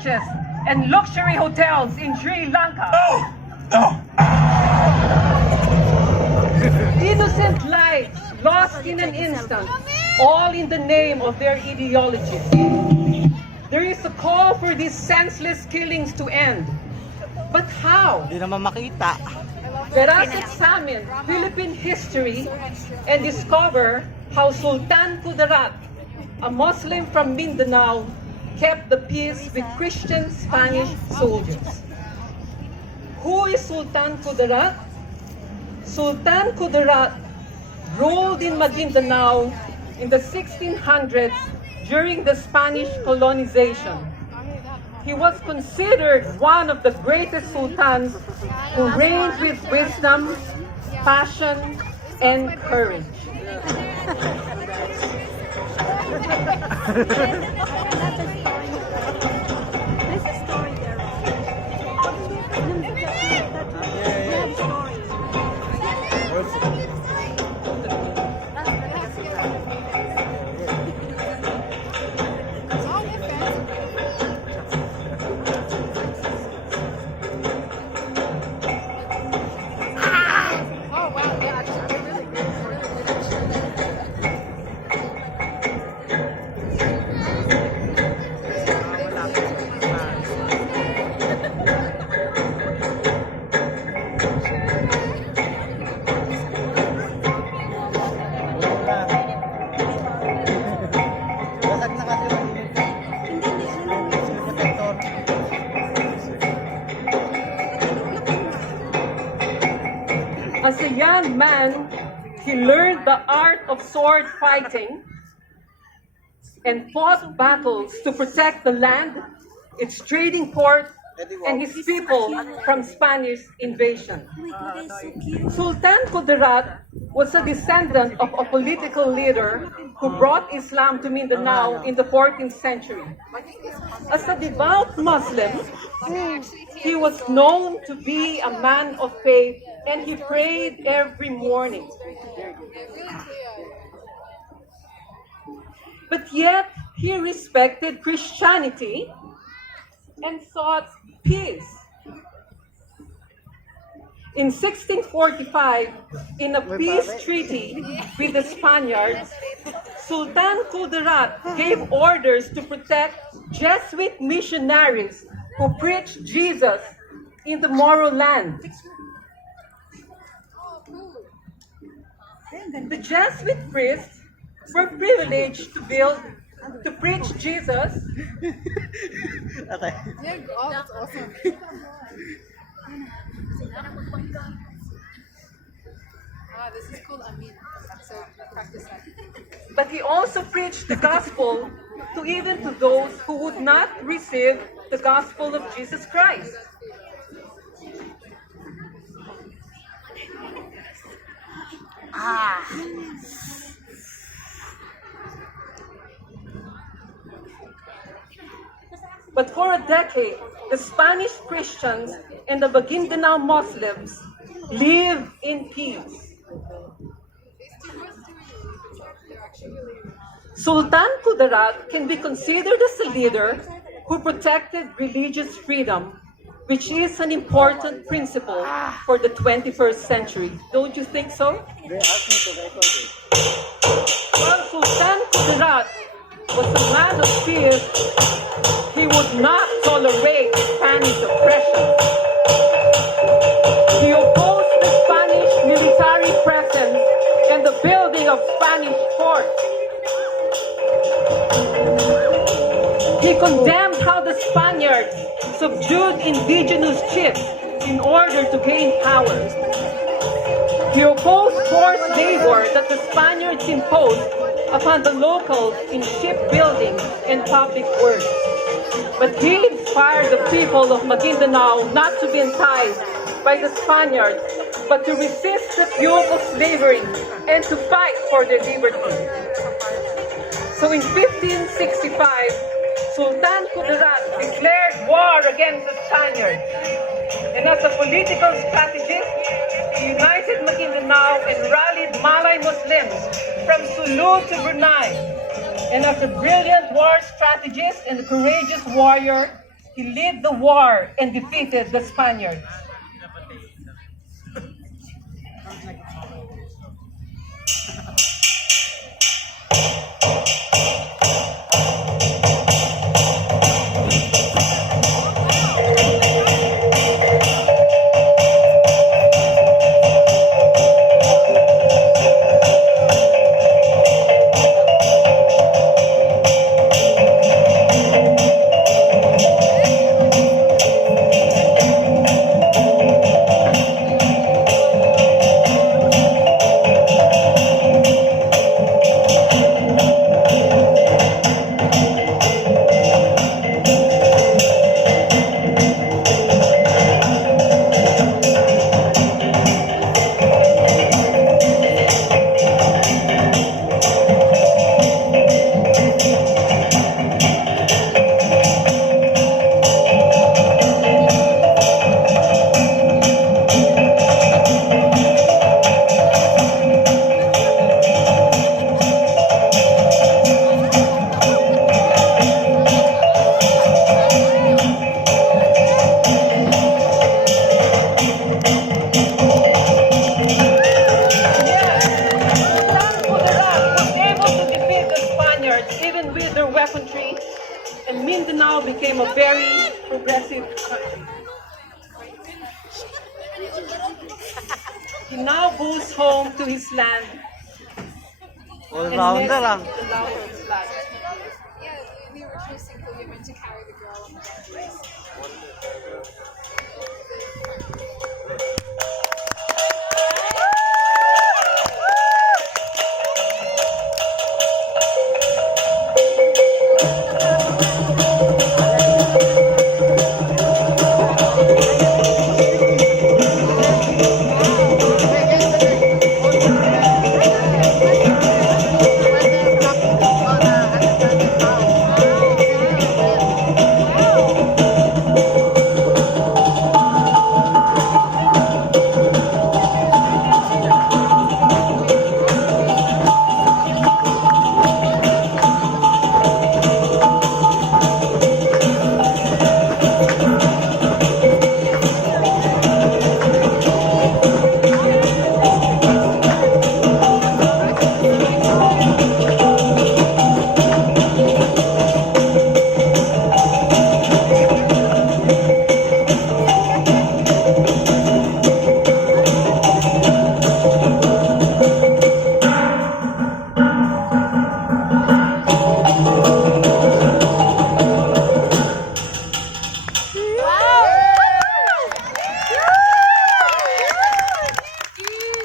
churches, and luxury hotels in Sri Lanka. Innocent lives lost in an instant, all in the name of their ideology. There is a call for these senseless killings to end. But how? Hindi naman makita. Let us examine Philippine history and discover how Sultan Kudarat, a Muslim from Mindanao, kept the peace with Christian Spanish soldiers. Who is Sultan Kudarat? Sultan Kudarat ruled in Maguindanao in the 1600s during the Spanish colonization. He was considered one of the greatest sultans who reigned with wisdom, passion, and courage. As a young man, he learned the art of sword fighting and fought battles to protect the land, its trading port, and his people from Spanish invasion. Sultan Kudarat was a descendant of a political leader who brought Islam to Mindanao in the 14th century. As a devout Muslim, he was known to be a man of faith, and he prayed every morning. But yet, he respected Christianity and sought peace. In 1645, in a peace treaty with the Spaniards, Sultan Kudarat gave orders to protect Jesuit missionaries who preached Jesus in the Moro land. The Jesuit priests were privileged to preach Jesus. Okay. Oh, that's awesome. This is called Amin. So practice that. But he also preached the gospel to even to those who would not receive the gospel of Jesus Christ. But for a decade, the Spanish Christians and the Maguindanao Muslims lived in peace. Sultan Kudarat can be considered as a leader who protected religious freedom, which is an important principle for the 21st century. Don't you think so? While Sultan Kudarat was a man of peace, he would not tolerate Spanish oppression. He opposed the Spanish military presence and the building of Spanish forts. He condemned how the Spaniards subdued indigenous chiefs in order to gain power. He opposed forced labor that the Spaniards imposed upon the locals in shipbuilding and public works. But he inspired the people of Maguindanao not to be enticed by the Spaniards, but to resist the yoke of slavery and to fight for their liberty. So in 1565, Sultan Kudarat declared war against the Spaniards. And as a political strategist, he united Maguindanao and rallied Malay Muslims from Sulu to Brunei. And as a brilliant war strategist and a courageous warrior, he led the war and defeated the Spaniards. Even with their weaponry, and Mindanao became a very progressive country. He now goes home to his land and lives the love of his life. Yeah, we were choosing the women to carry the girl on the dress.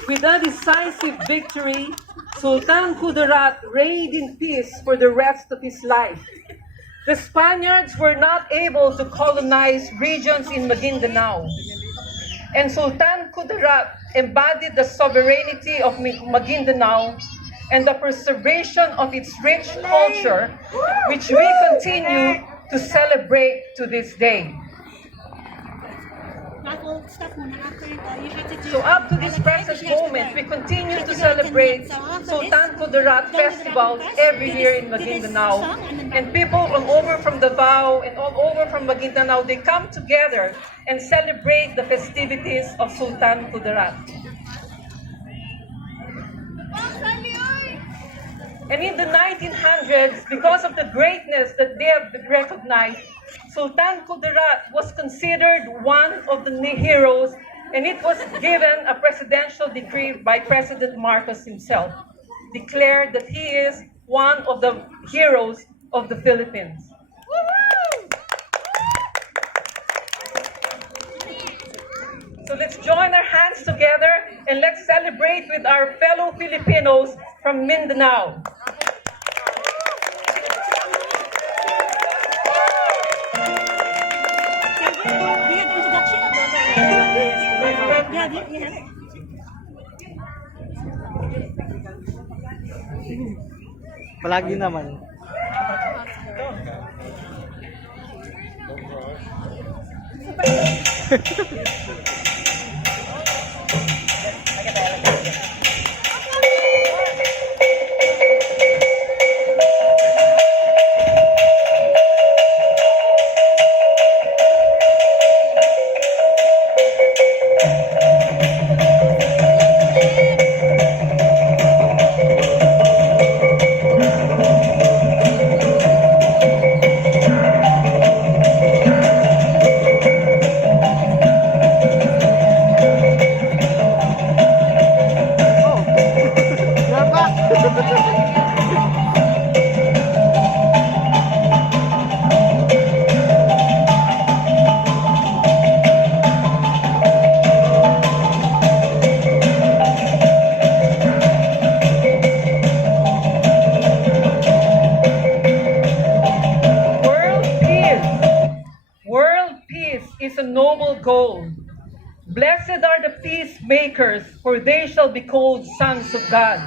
With a decisive victory, Sultan Kudarat reigned in peace for the rest of his life. The Spaniards were not able to colonize regions in Maguindanao, and Sultan Kudarat embodied the sovereignty of Maguindanao and the preservation of its rich culture, which we continue to celebrate to this day. So up to this present moment, we continue to celebrate Sultan Kudarat festivals every year in Maguindanao. And people from over from Davao and all over from Maguindanao, they come together and celebrate the festivities of Sultan Kudarat. And in the 1900s, because of the greatness that they have recognized, Sultan Kudarat was considered one of the heroes, and it was given a presidential decree by President Marcos himself, declared that he is one of the heroes of the Philippines. So let's join our hands together and let's celebrate with our fellow Filipinos from Mindanao. Palagi naman. noble goal. Blessed are the peacemakers, for they shall be called sons of God.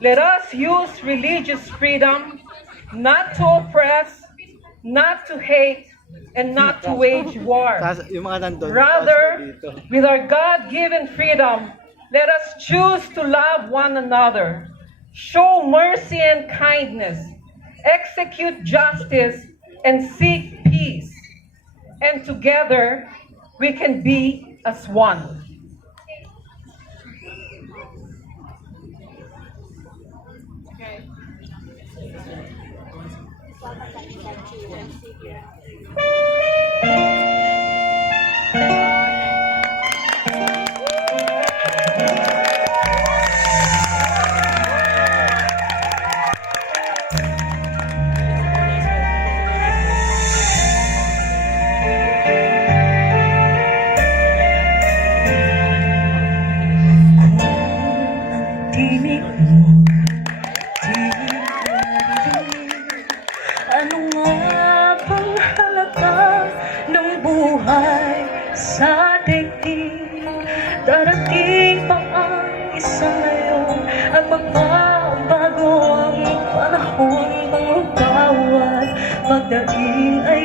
Let us use religious freedom not to oppress, not to hate, and not to wage war. Yung mga nandun, Rather, with our God-given freedom, let us choose to love one another, show mercy and kindness, execute justice, and seek peace. And together, we can be as one. Okay. Tinig mo, ano nga bang halaga ng buhay sa daigdig? Darating pa ang isang ngayon at magbabago ang panahon pang bawat pagdaing ay